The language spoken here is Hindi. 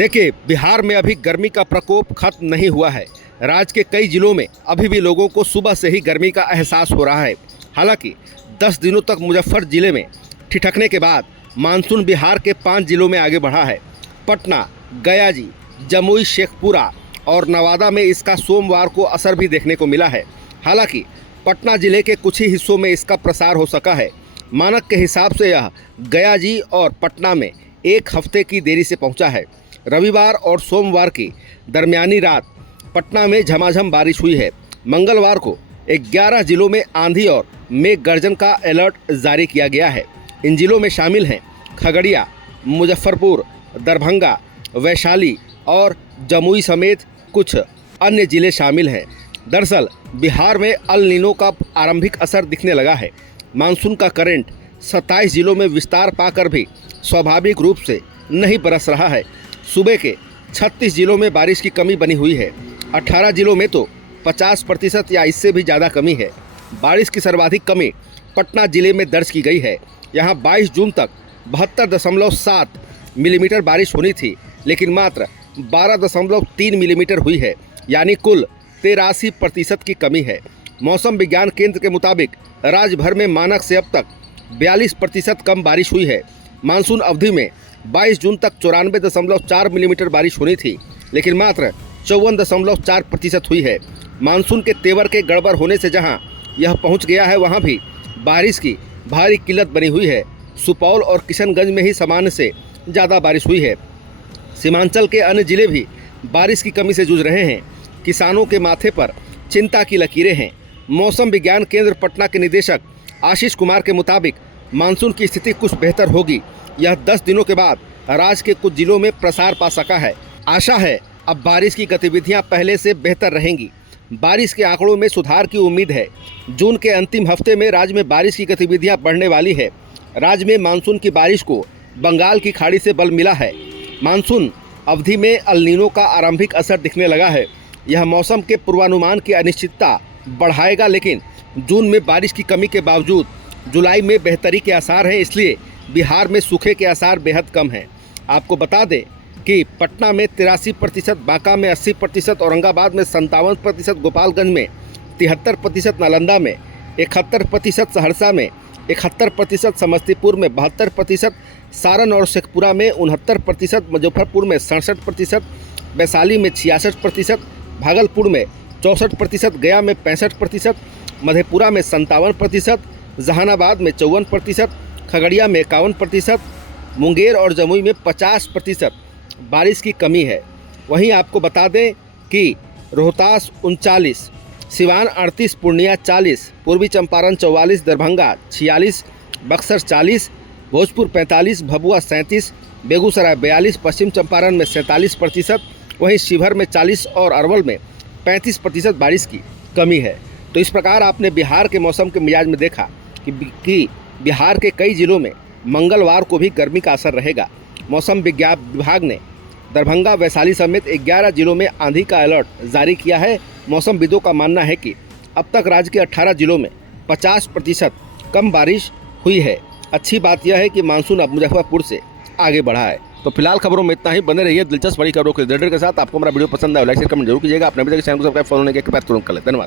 देखिए, बिहार में अभी गर्मी का प्रकोप खत्म नहीं हुआ है। राज्य के कई जिलों में अभी भी लोगों को सुबह से ही गर्मी का एहसास हो रहा है। हालांकि 10 दिनों तक मुजफ्फर जिले में ठिठकने के बाद मानसून बिहार के 5 जिलों में आगे बढ़ा है। पटना, गया जी, जमुई, शेखपुरा और नवादा में इसका सोमवार को असर भी देखने को मिला है। हालांकि पटना जिले के कुछ ही हिस्सों में इसका प्रसार हो सका है। मानक के हिसाब से यह गया जी और पटना में 1 हफ्ते की देरी से पहुंचा है। रविवार और सोमवार की दरमियानी रात पटना में झमाझम बारिश हुई है। मंगलवार को 11 जिलों में आंधी और मेघ गर्जन का अलर्ट जारी किया गया है। इन जिलों में शामिल हैं खगड़िया, मुजफ्फरपुर, दरभंगा, वैशाली और जमुई समेत कुछ अन्य जिले शामिल हैं। दरअसल बिहार में अल नीनो का आरंभिक असर दिखने लगा है। मानसून का करंट 27 जिलों में विस्तार पाकर भी स्वाभाविक रूप से नहीं बरस रहा है। सूबे के 36 जिलों में बारिश की कमी बनी हुई है। 18 जिलों में तो 50% या इससे भी ज़्यादा कमी है। बारिश की सर्वाधिक कमी पटना जिले में दर्ज की गई है। यहाँ 22 जून तक 72.7 मिलीमीटर बारिश होनी थी, लेकिन मात्र 12.3 मिलीमीटर हुई है, यानी कुल 83% की कमी है। मौसम विज्ञान केंद्र के मुताबिक राज्य भर में मानक से अब तक 42% कम बारिश हुई है। मानसून अवधि में 22 जून तक 94.4 मिलीमीटर बारिश होनी थी, लेकिन मात्र 54.4% हुई है। मानसून के तेवर के गड़बड़ होने से जहां यह पहुंच गया है, वहां भी बारिश की भारी किल्लत बनी हुई है। सुपौल और किशनगंज में ही सामान्य से ज़्यादा बारिश हुई है। सीमांचल के अन्य जिले भी बारिश की कमी से जूझ रहे हैं। किसानों के माथे पर चिंता की लकीरें हैं। मौसम विज्ञान केंद्र पटना के निदेशक आशीष कुमार के मुताबिक मानसून की स्थिति कुछ बेहतर होगी। यह 10 दिनों के बाद राज्य के कुछ जिलों में प्रसार पा सका है। आशा है अब बारिश की गतिविधियां पहले से बेहतर रहेंगी। बारिश के आंकड़ों में सुधार की उम्मीद है। जून के अंतिम हफ्ते में राज्य में बारिश की गतिविधियां बढ़ने वाली है। राज्य में मानसून की बारिश को बंगाल की खाड़ी से बल मिला है। मानसून अवधि में अल नीनो का आरंभिक असर दिखने लगा है। यह मौसम के पूर्वानुमान की अनिश्चितता बढ़ाएगा, लेकिन जून में बारिश की कमी के बावजूद जुलाई में बेहतरी के आसार हैं। इसलिए बिहार में सूखे के आसार बेहद कम हैं। आपको बता दें कि पटना में 83%, बांका में 80%, औरंगाबाद में 57%, गोपालगंज में 73%, नालंदा में 71%, सहरसा में 71%, समस्तीपुर में 72%, सारण और शेखपुरा में 69%, मुजफ्फरपुर में 67%, वैशाली में 66%, भागलपुर में 64%, गया में 65%, मधेपुरा में 57%, जहानाबाद में 54%, खगड़िया में 51%, मुंगेर और जमुई में 50% बारिश की कमी है। वहीं आपको बता दें कि रोहतास 39, सिवान 38, पूर्णिया 40, पूर्वी चंपारण 44, दरभंगा 46, बक्सर 40, भोजपुर 45, भभुआ 37, बेगूसराय 42, पश्चिम चंपारण में 47%, वहीं शिवहर में 40 और अरवल में 35% बारिश की कमी है। तो इस प्रकार आपने बिहार के मौसम के मिजाज में देखा कि बिहार के कई जिलों में मंगलवार को भी गर्मी का असर रहेगा। मौसम विज्ञान विभाग ने दरभंगा, वैशाली समेत 11 जिलों में आंधी का अलर्ट जारी किया है। मौसमविदों का मानना है कि अब तक राज्य के 18 जिलों में 50% कम बारिश हुई है। अच्छी बात यह है कि मानसून अब मुजफ्फरपुर से आगे बढ़ा है। तो फिलहाल खबरों में इतना ही। बने रहिए दिलचस्प बड़ी खबरों के अपडेट के साथ। आपको हमारा वीडियो पसंद आए, लाइक शेयर कमेंट जरूर कीजिएगा। अपने भी चैनल को सब्सक्राइब फॉलो नहीं किया, कृपया तुरंत कर लें। धन्यवाद।